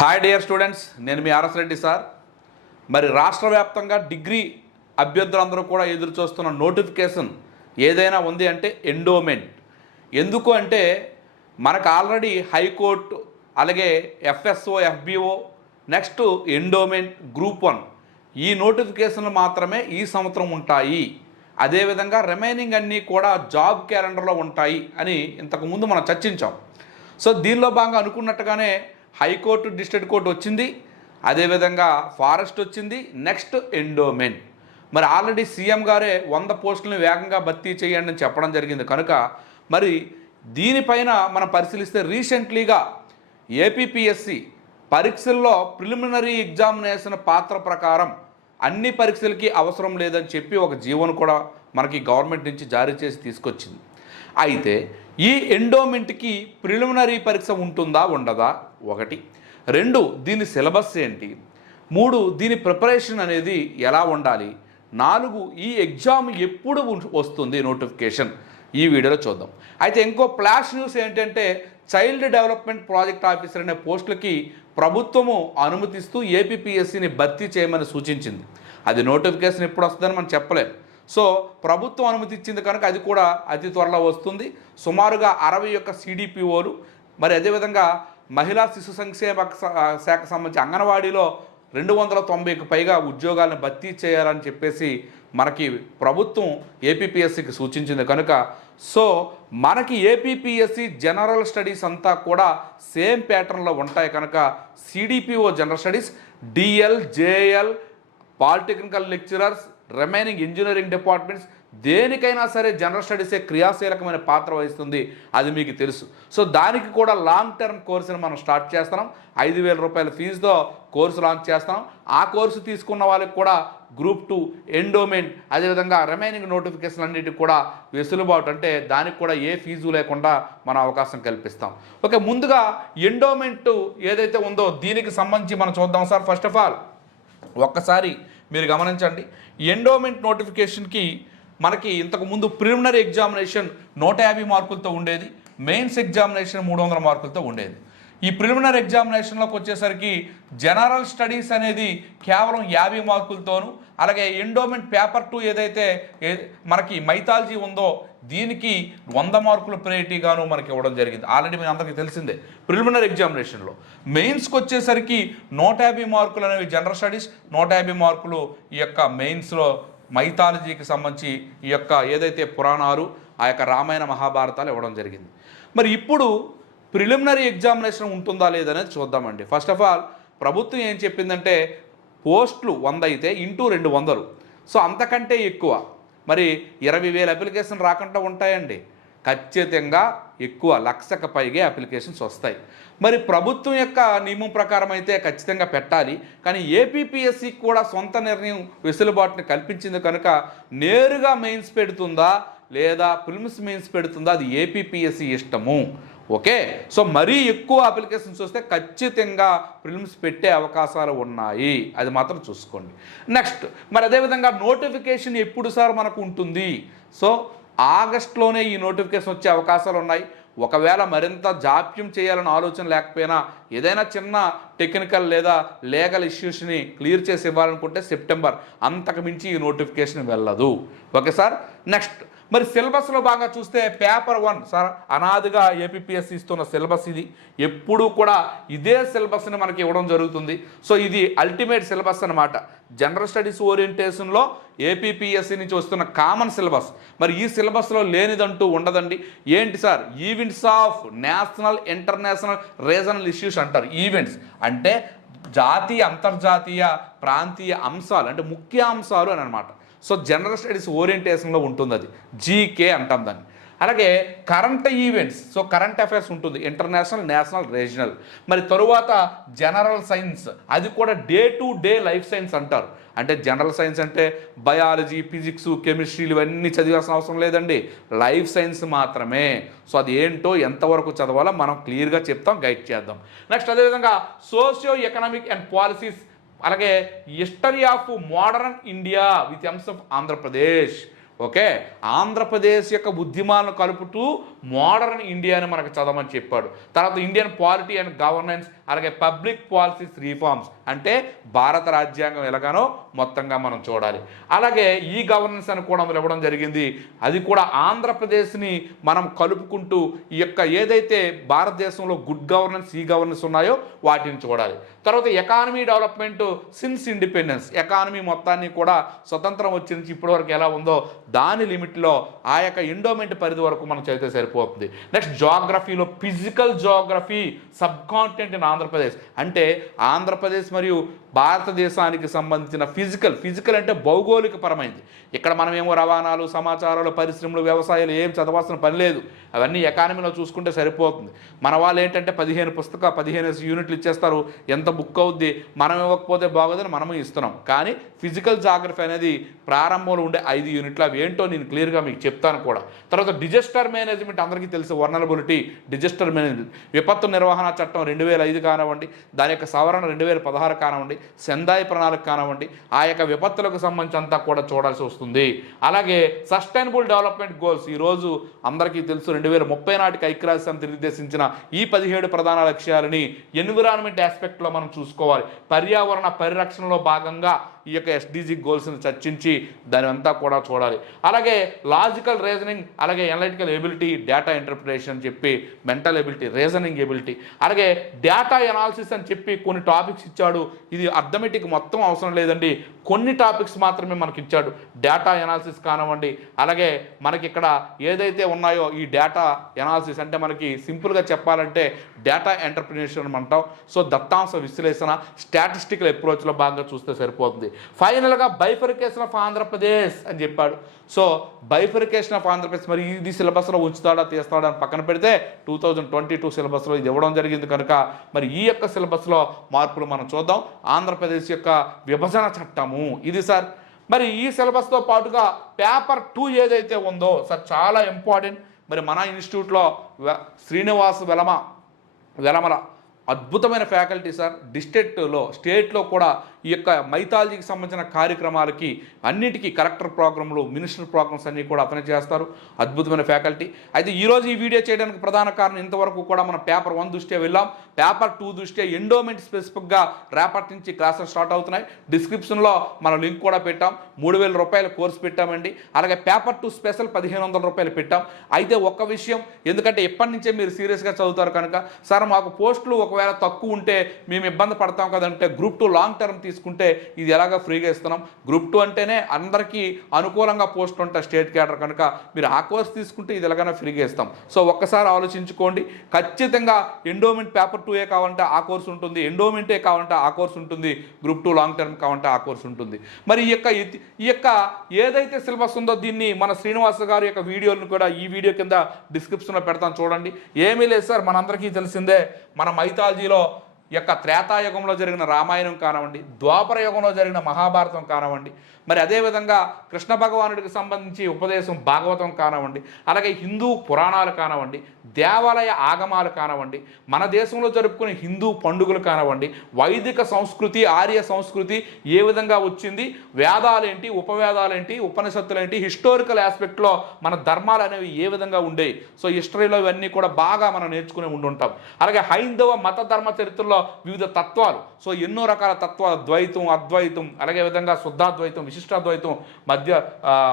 Hi dear students నేను మీ RS Reddy sir. మరి రాష్ట్ర వ్యాప్తంగా డిగ్రీ అభ్యర్థులందరూ కూడా ఎదురు చూస్తున్న నోటిఫికేషన్ ఏదైనా ఉంది అంటే ఎండోమెంట్ ఎందుకు అంటే మనకు ఆల్రెడీ హైకోర్టు అలాగే FSO FBO next endowment group one ఈ నోటిఫికేషన్లు మాత్రమే ఈ సంవత్సరం ఉంటాయి. అదేవిధంగా రిమైనింగ్ అన్నీ కూడా జాబ్ క్యాలెండర్లో ఉంటాయి అని ఇంతకుముందు మనం చర్చించాం. సో దీనిలో భాగంగా అనుకున్నట్టుగానే హైకోర్టు డిస్ట్రిక్ట్ కోర్టు వచ్చింది అదేవిధంగా ఫారెస్ట్ వచ్చింది నెక్స్ట్ ఎండోమెంట్. మరి ఆల్రెడీ సీఎం గారే వంద పోస్టులను వేగంగా భర్తీ చేయండి అని చెప్పడం జరిగింది. కనుక మరి దీనిపైన మనం పరిశీలిస్తే రీసెంట్లీగా A P P S C పరీక్షల్లో ప్రిలిమినరీ ఎగ్జామినేషన్ పాత్ర ప్రకారం అన్ని పరీక్షలకి అవసరం లేదని చెప్పి ఒక జీవోను కూడా మనకి గవర్నమెంట్ నుంచి జారీ చేసి తీసుకొచ్చింది. అయితే ఈ ఎండోమెంట్కి ప్రిలిమినరీ పరీక్ష ఉంటుందా ఉండదా? ఒకటి. రెండు దీని సిలబస్ ఏంటి? మూడు దీని ప్రిపరేషన్ అనేది ఎలా ఉండాలి? నాలుగు ఈ ఎగ్జామ్ ఎప్పుడు వస్తుంది నోటిఫికేషన్? ఈ వీడియోలో చూద్దాం. అయితే ఇంకో ఫ్లాష్ న్యూస్ ఏంటంటే చైల్డ్ డెవలప్మెంట్ ప్రాజెక్ట్ ఆఫీసర్ అనే పోస్టులకి ప్రభుత్వము అనుమతిస్తూ ఏపీపీఎస్సీని భర్తీ చేయమని సూచించింది. అది నోటిఫికేషన్ ఎప్పుడు వస్తుందని మనం చెప్పలేం. సో ప్రభుత్వం అనుమతి ఇచ్చింది కనుక అది కూడా అతి త్వరలో వస్తుంది. సుమారుగా అరవై యొక్క సిడిపిఓలు మరి అదేవిధంగా మహిళా శిశు సంక్షేమ శాఖ సంబంధించి అంగన్వాడీలో రెండు వందల తొంభైకి పైగా ఉద్యోగాలను భర్తీ చేయాలని చెప్పేసి మనకి ప్రభుత్వం ఏపీపీఎస్సికి సూచించింది కనుక. సో మనకి ఏపీపీఎస్సి జనరల్ స్టడీస్ అంతా కూడా సేమ్ ప్యాటర్న్లో ఉంటాయి కనుక CDPO general studies DL JL polytechnical lecturers remaining engineering departments దేనికైనా సరే జనరల్ స్టడీసే క్రియాశీలకమైన పాత్ర వహిస్తుంది అది మీకు తెలుసు. సో దానికి కూడా లాంగ్ టర్మ్ కోర్సుని మనం స్టార్ట్ చేస్తున్నాం. ఐదు వేల రూపాయల ఫీజుతో కోర్సు లాంచ్ చేస్తున్నాం. ఆ కోర్సు తీసుకున్న వాళ్ళకి కూడా గ్రూప్ టూ ఎండోమెంట్ అదేవిధంగా రిమైనింగ్ నోటిఫికేషన్ అన్నిటికి కూడా వెసులుబాటు అంటే దానికి కూడా ఏ ఫీజు లేకుండా మనం అవకాశం కల్పిస్తాం. ఓకే ముందుగా ఎండోమెంట్ ఏదైతే ఉందో దీనికి సంబంధించి మనం చూద్దాం సార్. ఫస్ట్ ఆఫ్ ఆల్ ఒక్కసారి మీరు గమనించండి. ఎండోమెంట్ నోటిఫికేషన్కి మనకి ఇంతకు ముందు ప్రిలిమినరీ ఎగ్జామినేషన్ నూట యాభై మార్కులతో ఉండేది మెయిన్స్ ఎగ్జామినేషన్ మూడు వందల మార్కులతో ఉండేది. ఈ ప్రిలిమినరీ ఎగ్జామినేషన్లోకి వచ్చేసరికి జనరల్ స్టడీస్ అనేది కేవలం యాభై మార్కులతోనూ అలాగే ఎండోమెంట్ పేపర్ టూ ఏదైతే ఏ- మనకి మైథాలజీ ఉందో దీనికి వంద మార్కుల ప్రేరిటీగాను మనకి ఇవ్వడం జరిగింది. ఆల్రెడీ మీ అందరికీ తెలిసిందే ప్రిలిమినరీ ఎగ్జామినేషన్లో. మెయిన్స్కి వచ్చేసరికి నూట యాభై మార్కులు అనేవి జనరల్ స్టడీస్ నూట యాభై మార్కులు ఈ యొక్క మెయిన్స్లో మైథాలజీకి సంబంధించి ఈ యొక్క ఏదైతే పురాణాలు ఆ యొక్క రామాయణ మహాభారతాలు ఇవ్వడం జరిగింది. మరి ఇప్పుడు ప్రిలిమినరీ ఎగ్జామినేషన్ ఉంటుందా లేదనేది చూద్దామండి. ఫస్ట్ ఆఫ్ ఆల్ ప్రభుత్వం ఏం చెప్పిందంటే పోస్టులు వంద అయితే ఇంటూ రెండు వందలు. సో అంతకంటే ఎక్కువ. మరి ఇరవై వేల అప్లికేషన్ రాకుండా ఉంటాయండి. ఖచ్చితంగా ఎక్కువ లక్షకు పైగే అప్లికేషన్స్ వస్తాయి. మరి ప్రభుత్వం యొక్క నియమం ప్రకారం అయితే ఖచ్చితంగా పెట్టాలి. కానీ ఏపీపీఎస్సి కూడా సొంత నిర్ణయం వెసులుబాటుని కల్పించింది కనుక నేరుగా మెయిన్స్ పెడుతుందా లేదా ఫిల్మ్స్ మెయిన్స్ పెడుతుందా అది ఏపీపీఎస్సి ఇష్టము. ఓకే? సో మరీ ఎక్కువ అప్లికేషన్స్ వస్తే ఖచ్చితంగా ఫిల్మ్స్ పెట్టే అవకాశాలు ఉన్నాయి. అది మాత్రం చూసుకోండి. నెక్స్ట్ మరి అదేవిధంగా నోటిఫికేషన్ ఎప్పుడు సార్ మనకు ఉంటుంది? సో ఆగస్ట్లోనే ఈ నోటిఫికేషన్ వచ్చే అవకాశాలు ఉన్నాయి. ఒకవేళ మరింత జాప్యం చేయాలని ఆలోచన లేకపోయినా ఏదైనా చిన్న టెక్నికల్ లేదా లీగల్ ఇష్యూస్ని క్లియర్ చేసి ఇవ్వాలనుకుంటే సెప్టెంబర్ అంతకు మించి ఈ నోటిఫికేషన్ వెళ్ళదు. Okay sir? నెక్స్ట్. మరి సిలబస్లో బాగా చూస్తే పేపర్ వన్ సార్ అనాదిగా ఏపీఎస్సి ఇస్తున్న సిలబస్ ఇది. ఎప్పుడూ కూడా ఇదే సిలబస్ని మనకి ఇవ్వడం జరుగుతుంది. సో ఇది అల్టిమేట్ సిలబస్ అనమాట జనరల్ స్టడీస్ ఓరియంటేషన్లో ఏపీపీఎస్సి నుంచి వస్తున్న కామన్ సిలబస్. మరి ఈ సిలబస్లో లేనిదంటూ ఉండదండి. ఏంటి sir? Events of national international regional issues అంటారు ఈవెంట్స్. అంటే జాతీయ అంతర్జాతీయ ప్రాంతీయ అంశాలు అంటే ముఖ్య అంశాలు అని అనమాట సో జనరల్ స్టడీస్ ఓరియంటేషన్లో ఉంటుంది అది. జీకే అంటాం దాన్ని. అలాగే current events so current affairs ఉంటుంది. International national regional. మరి తరువాత జనరల్ సైన్స్ అది కూడా day to day life science అంటారు. అంటే జనరల్ సైన్స్ అంటే బయాలజీ ఫిజిక్స్ కెమిస్ట్రీలు ఇవన్నీ చదివాల్సిన అవసరం లేదండి. లైఫ్ సైన్స్ మాత్రమే. సో అది ఏంటో ఎంతవరకు చదవాలో మనం క్లియర్గా చెప్తాం గైడ్ చేద్దాం. నెక్స్ట్ అదేవిధంగా సోషియో ఎకనామిక్ అండ్ పాలసీస్ అలాగే history of modern India with aims of Andhra Pradesh okay Andhra Pradesh యొక్క ఉద్యమాలను కలుపుతూ మోడర్న్ ఇండియాని మనకు చదవమని చెప్పాడు. తర్వాత ఇండియన్ పాలిటీ అండ్ గవర్నెన్స్ అలాగే పబ్లిక్ పాలసీస్ రీఫార్మ్స్ అంటే భారత రాజ్యాంగం ఎలాగానో మొత్తంగా మనం చూడాలి. అలాగే ఈ గవర్నెన్స్ అని కూడా మనం ఇవ్వడం జరిగింది. అది కూడా ఆంధ్రప్రదేశ్ని మనం కలుపుకుంటూ ఈ యొక్క ఏదైతే భారతదేశంలో గుడ్ గవర్నెన్స్ ఈ గవర్నెన్స్ ఉన్నాయో వాటిని చూడాలి. తర్వాత economy development since independence economy మొత్తాన్ని కూడా స్వతంత్రం వచ్చి నుంచి ఎలా ఉందో దాని లిమిట్లో ఆ యొక్క ఎండోమెంట్ పరిధి వరకు మనం చదివితే సరిపోతుంది. Next జాగ్రఫీలో physical geography subcontinent in Andhra Pradesh అంటే ఆంధ్రప్రదేశ్ మరియు భారతదేశానికి సంబంధించిన ఫిజికల్ ఫిజికల్ అంటే భౌగోళిక పరమైంది ఇక్కడ మనమేమో రవాణాలు సమాచారాలు పరిశ్రమలు వ్యవసాయాలు ఏం చదవాల్సిన పని లేదు. అవన్నీ ఎకానమీలో చూసుకుంటే సరిపోతుంది. మన వాళ్ళు ఏంటంటే పదిహేను పుస్తక పదిహేను యూనిట్లు ఇచ్చేస్తారు. ఎంత బుక్ అవుద్ది? మనం ఇవ్వకపోతే బాగోదని మనము ఇస్తున్నాం. కానీ ఫిజికల్ జాగ్రఫీ అనేది ప్రారంభంలో ఉండే ఐదు యూనిట్లు. అవి ఏంటో నేను క్లియర్గా మీకు చెప్తాను కూడా. తర్వాత డిజాస్టర్ మేనేజ్మెంట్ అందరికీ తెలుసు. Vulnerability disaster management. విపత్తు నిర్వహణ చట్టం రెండు వేల ఐదు కానివ్వండి దాని యొక్క సవరణ రెండు వేల పదహారు కానివ్వండి సెందాయి ప్రణాళిక కానివ్వండి ఆ యొక్క విపత్తులకు సంబంధించి అంతా కూడా చూడాల్సి వస్తుంది. అలాగే సస్టైనబుల్ డెవలప్మెంట్ గోల్స్. ఈరోజు అందరికీ తెలుసు రెండు వేల ముప్పై నాటికి ఐక్యరాజ్య సమితి నిర్దేశించిన ఈ పదిహేడు ప్రధాన లక్ష్యాలని ఎన్విరాన్మెంట్ ఆస్పెక్ట్లో మనం చూసుకోవాలి. పర్యావరణ పరిరక్షణలో భాగంగా ఈ యొక్క ఎస్డిజి గోల్స్ని చర్చించి దాని అంతా కూడా చూడాలి. అలాగే లాజికల్ రీజనింగ్ అలాగే ఎనలిటికల్ ఎబిలిటీ డేటా ఇంటర్ప్రిటేషన్ అని చెప్పి మెంటల్ ఎబిలిటీ రీజనింగ్ ఎబిలిటీ అలాగే డేటా ఎనాలిసిస్ అని చెప్పి కొన్ని టాపిక్స్ ఇచ్చాడు. ఇది అర్థమెటిక్ మొత్తం అవసరం లేదండి. కొన్ని టాపిక్స్ మాత్రమే మనకి ఇచ్చాడు డేటా ఎనాలిసిస్ కానివ్వండి అలాగే మనకి ఇక్కడ ఏదైతే ఉన్నాయో ఈ డేటా ఎనాలిసిస్ అంటే మనకి సింపుల్గా చెప్పాలంటే డేటా ఎంటర్ప్రినేషన్ అంటాం. సో దత్తాంశ విశ్లేషణ స్టాటిస్టికల్ అప్రోచ్లో భాగంగా చూస్తే సరిపోతుంది. ఫైనల్గా బైఫరికేషన్ ఆఫ్ ఆంధ్రప్రదేశ్ అని చెప్పాడు. సో బైఫరికేషన్ ఆఫ్ ఆంధ్రప్రదేశ్ మరి ఇది సిలబస్లో ఉంచుతాడా తీస్తాడా అని పక్కన పెడితే టూ థౌజండ్ ట్వంటీ టూ సిలబస్లో ఇది ఇవ్వడం జరిగింది కనుక మరి ఈ యొక్క సిలబస్లో మార్పులు మనం చూద్దాం. ఆంధ్రప్రదేశ్ యొక్క విభజన చట్టము ఇది సార్. మరి ఈ సిలబస్తో పాటుగా పేపర్ టూ ఏదైతే ఉందో సార్ చాలా ఇంపార్టెంట్. మరి మన ఇన్స్టిట్యూట్లో శ్రీనివాస్ వెలమ వెలమల అద్భుతమైన ఫ్యాకల్టీ సార్. డిస్ట్రిక్ట్లో స్టేట్లో కూడా ఈ యొక్క మైథాలజీకి సంబంధించిన కార్యక్రమాలకి అన్నిటికీ కలెక్టర్ ప్రోగ్రాంలు మినిస్టర్ ప్రోగ్రామ్స్ అన్నీ కూడా అతనే చేస్తారు. అద్భుతమైన ఫ్యాకల్టీ అయితే ఈరోజు ఈ వీడియో చేయడానికి ప్రధాన కారణం ఇంతవరకు కూడా మనం పేపర్ వన్ దృష్ట్యా వెళ్ళాం. పేపర్ టూ దృష్ట్యా ఎండోమెంట్ స్పెసిఫిక్గా రేపటి నుంచి క్లాసెస్ స్టార్ట్ అవుతున్నాయి. డిస్క్రిప్షన్లో మనం లింక్ కూడా పెట్టాం. మూడు వేల రూపాయల కోర్సు పెట్టామండి. అలాగే పేపర్ టూ స్పెషల్ పదిహేను వందల రూపాయలు పెట్టాం. అయితే ఒక్క విషయం ఎందుకంటే ఎప్పటి నుంచే మీరు సీరియస్గా చదువుతారు కనుక సార్ మాకు పోస్టులు ఒకవేళ తక్కువ ఉంటే మేము ఇబ్బంది పడతాం కదంటే గ్రూప్ టూ లాంగ్ టర్మ్ తీసుకుంటే ఇది ఎలాగ ఫ్రీగా ఇస్తున్నాం? గ్రూప్ టూ అంటేనే అందరికీ అనుకూలంగా పోస్ట్ ఉంటాయి స్టేట్ క్యాడర్ కనుక. మీరు ఆ కోర్స్ తీసుకుంటే ఇది ఎలాగైనా ఫ్రీగా ఇస్తాం. సో ఒక్కసారి ఆలోచించుకోండి. ఖచ్చితంగా ఎండోమెంట్ పేపర్ టూ ఏ కావాలంటే ఆ కోర్స్ ఉంటుంది. ఎండోమెంటే కావాలంటే ఆ కోర్స్ ఉంటుంది. గ్రూప్ టూ లాంగ్ టర్మ్ కావాలంటే ఆ కోర్స్ ఉంటుంది. మరి ఈ యొక్క ఈ యొక్క ఏదైతే సిలబస్ ఉందో దీన్ని మన శ్రీనివాస గారి యొక్క వీడియోలను కూడా ఈ వీడియో కింద డిస్క్రిప్షన్లో పెడతాను చూడండి. ఏమీ లేదు సార్ మనందరికీ తెలిసిందే. మన మైథాలజీలో యొక్క త్రేతాయుగంలో జరిగిన రామాయణం కానివ్వండి ద్వాపర యుగంలో జరిగిన మహాభారతం కానివ్వండి మరి అదేవిధంగా కృష్ణ భగవానుడికి సంబంధించి ఉపదేశం భాగవతం కానివ్వండి అలాగే హిందూ పురాణాలు కానివ్వండి దేవాలయ ఆగమాలు కానివ్వండి మన దేశంలో జరుపుకునే హిందూ పండుగలు కానివ్వండి వైదిక సంస్కృతి ఆర్య సంస్కృతి ఏ విధంగా వచ్చింది వేదాలేంటి ఉపవేదాలేంటి ఉపనిషత్తులేంటి హిస్టోరికల్ ఆస్పెక్ట్లో మన ధర్మాలు అనేవి ఏ విధంగా ఉండేవి సో హిస్టరీలో ఇవన్నీ కూడా బాగా మనం నేర్చుకుని ఉండుంటాం. అలాగే హైందవ మత ధర్మ చరిత్రలో వివిధ తత్వాలు. సో ఎన్నో రకాల తత్వాలు. ద్వైతం అద్వైతం అలాగే విధంగా శుద్ధాద్వైతం విశిష్టాద్వైతం మధ్య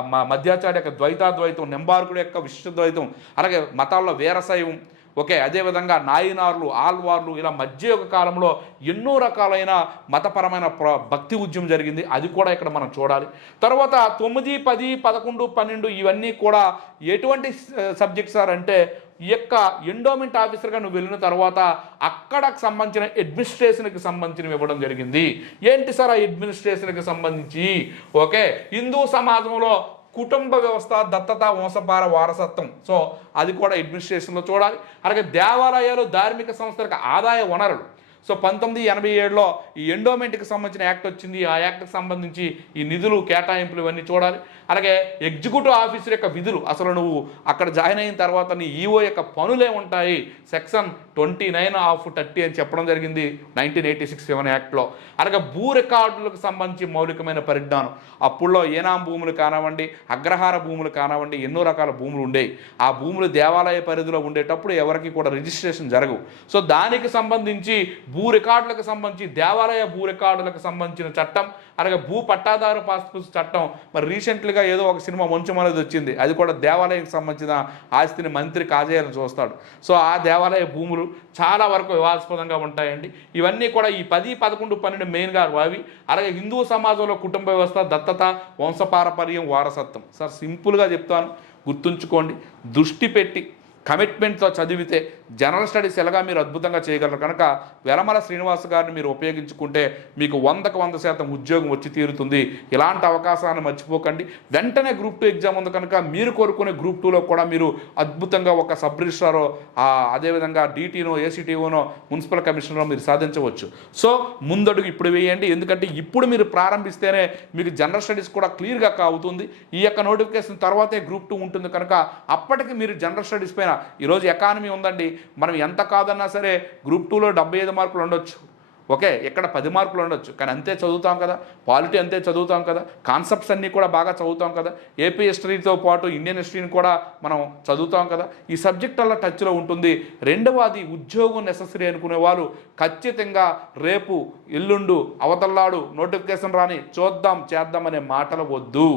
మ- మధ్యాచార్య యొక్క ద్వైతాద్వైతం నింబార్కుడి యొక్క విశిష్టద్వైతం అలాగే మతాల్లో వీరశైవం ఓకే అదేవిధంగా నాయినార్లు ఆల్వార్లు ఇలా మధ్యయుగ కాలంలో ఎన్నో రకాలైన మతపరమైన ప్ర- భక్తి ఉద్యమం జరిగింది. అది కూడా ఇక్కడ మనం చూడాలి. తర్వాత తొమ్మిది పది పదకొండు పన్నెండు ఇవన్నీ కూడా ఎటువంటి సబ్జెక్ట్ సార్ అంటే ఈ యొక్క ఎండోమెంట్ ఆఫీసర్గా నువ్వు వెళ్ళిన తర్వాత అక్కడకు సంబంధించిన అడ్మినిస్ట్రేషన్కి సంబంధించినవి ఇవ్వడం జరిగింది. ఏంటి సార్ ఆ అడ్మినిస్ట్రేషన్కి సంబంధించి? ఓకే హిందూ సమాజంలో కుటుంబ వ్యవస్థ దత్తత వంశపార వారసత్వం. సో అది కూడా అడ్మినిస్ట్రేషన్లో చూడాలి. అలాగే దేవాలయాలు ధార్మిక సంస్థలకు ఆదాయ వనరులు. సో పంతొమ్మిది ఎనభై ఏడులో ఈ ఎండోమెంట్కి సంబంధించిన యాక్ట్ వచ్చింది. ఆ యాక్ట్కి సంబంధించి ఈ నిధులు కేటాయింపులు ఇవన్నీ చూడాలి. అలాగే ఎగ్జిక్యూటివ్ ఆఫీసర్ యొక్క విధులు. అసలు నువ్వు అక్కడ జాయిన్ అయిన తర్వాత నీ ఈఓ యొక్క పనులే ఉంటాయి. Section twenty nine of thirty అని చెప్పడం జరిగింది నైన్టీన్ ఎయిటీ సిక్స్ సెవెన్ యాక్ట్లో. అలాగే భూ రికార్డులకు సంబంధించి మౌలికమైన పరిజ్ఞానం. అప్పుల్లో ఏనాం భూములు కానివ్వండి అగ్రహార భూములు కానివ్వండి ఎన్నో రకాల భూములు ఉండేవి. ఆ భూములు దేవాలయ పరిధిలో ఉండేటప్పుడు ఎవరికి కూడా రిజిస్ట్రేషన్ జరగవు. సో దానికి సంబంధించి భూ రికార్డులకు సంబంధించి దేవాలయ భూ రికార్డులకు సంబంధించిన చట్టం అలాగే భూ పట్టాదారు పాస్ పుస్తక చట్టం మరి రీసెంట్గా ఏదో ఒక సినిమా మంచం అనేది వచ్చింది. అది కూడా దేవాలయానికి సంబంధించిన ఆస్తిని మంత్రి కాజేయాలని చూస్తాడు. సో ఆ దేవాలయ భూములు చాలా వరకు వివాదాస్పదంగా ఉంటాయండి. ఇవన్నీ కూడా ఈ పది పదకొండు పన్నెండు మెయిన్గా అవి అలాగే హిందూ సమాజంలో కుటుంబ వ్యవస్థ దత్తత వంశపారపర్యం వారసత్వం. సార్ సింపుల్గా చెప్తాను గుర్తుంచుకోండి. దృష్టి పెట్టి కమిట్మెంట్తో చదివితే జనరల్ స్టడీస్ ఎలాగా మీరు అద్భుతంగా చేయగలరు? కనుక వెలమల శ్రీనివాస్ గారిని మీరు ఉపయోగించుకుంటే మీకు వందకు వంద శాతం ఉద్యోగం వచ్చి తీరుతుంది. ఇలాంటి అవకాశాన్ని మర్చిపోకండి. వెంటనే గ్రూప్ టూ ఎగ్జామ్ ఉంది కనుక మీరు కోరుకునే గ్రూప్ టూలో కూడా మీరు అద్భుతంగా ఒక సబ్ రిజిస్ట్రారో అదేవిధంగా డీటీనో ఏసీటీఓనో మున్సిపల్ కమిషనరో మీరు సాధించవచ్చు. సో ముందడుగు ఇప్పుడు వేయండి. ఎందుకంటే ఇప్పుడు మీరు ప్రారంభిస్తేనే మీకు జనరల్ స్టడీస్ కూడా క్లియర్గా అవుతుంది. ఈ యొక్క నోటిఫికేషన్ తర్వాతే గ్రూప్ టూ ఉంటుంది కనుక అప్పటికి మీరు జనరల్ స్టడీస్ పైన ఈరోజు ఎకానమీ ఉందండి. మనం ఎంత కాదన్నా సరే గ్రూప్ టూలో డెబ్బై ఐదు మార్కులు ఉండొచ్చు. ఓకే ఇక్కడ పది మార్కులు ఉండొచ్చు కానీ అంతే చదువుతాం కదా పాలిటీ అంతే చదువుతాం కదా కాన్సెప్ట్స్ అన్నీ కూడా బాగా చదువుతాం కదా ఏపీ హిస్టరీతో పాటు ఇండియన్ హిస్టరీని కూడా మనం చదువుతాం కదా ఈ సబ్జెక్ట్ అలా టచ్లో ఉంటుంది. రెండవది ఉద్యోగం నెససరీ అనుకునే వాళ్ళు ఖచ్చితంగా రేపు ఎల్లుండు అవతల్లాడు నోటిఫికేషన్ రాని చూద్దాం చేద్దాం అనే మాటలు వద్దు.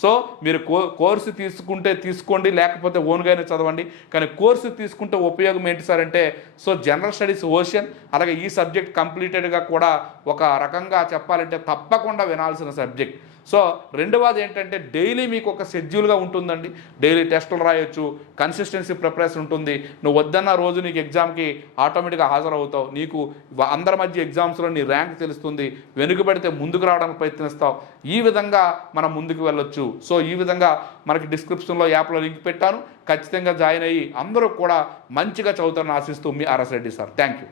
సో మీరు కో కోర్సు తీసుకుంటే తీసుకోండి లేకపోతే ఓన్గానే చదవండి కానీ కోర్సు తీసుకుంటే ఉపయోగం ఏంటి సార్ అంటే సో జనరల్ స్టడీస్ ఓషన్ అలాగే ఈ సబ్జెక్ట్ కంప్లీట్ రిలేటెడ్గా కూడా ఒక రకంగా చెప్పాలంటే తప్పకుండా వినాల్సిన సబ్జెక్ట్. సో రెండవది ఏంటంటే డైలీ మీకు ఒక షెడ్యూల్గా ఉంటుందండి. డైలీ టెస్టులు రాయొచ్చు కన్సిస్టెన్సీ ప్రిపరేషన్ ఉంటుంది. నువ్వు వద్దన్న రోజు నీకు ఎగ్జామ్కి ఆటోమేటిక్గా హాజరవుతావు. నీకు అందరి మధ్య ఎగ్జామ్స్లో నీ ర్యాంక్ తెలుస్తుంది. వెనుకబడితే ముందుకు రావడానికి ప్రయత్నిస్తావు. ఈ విధంగా మనం ముందుకు వెళ్ళొచ్చు. సో ఈ విధంగా మనకి డిస్క్రిప్షన్లో యాప్లో లింక్ పెట్టాను. ఖచ్చితంగా జాయిన్ అయ్యి అందరూ కూడా మంచిగా చదువుతారని ఆశిస్తూ మీ RS Reddy sir. Thank you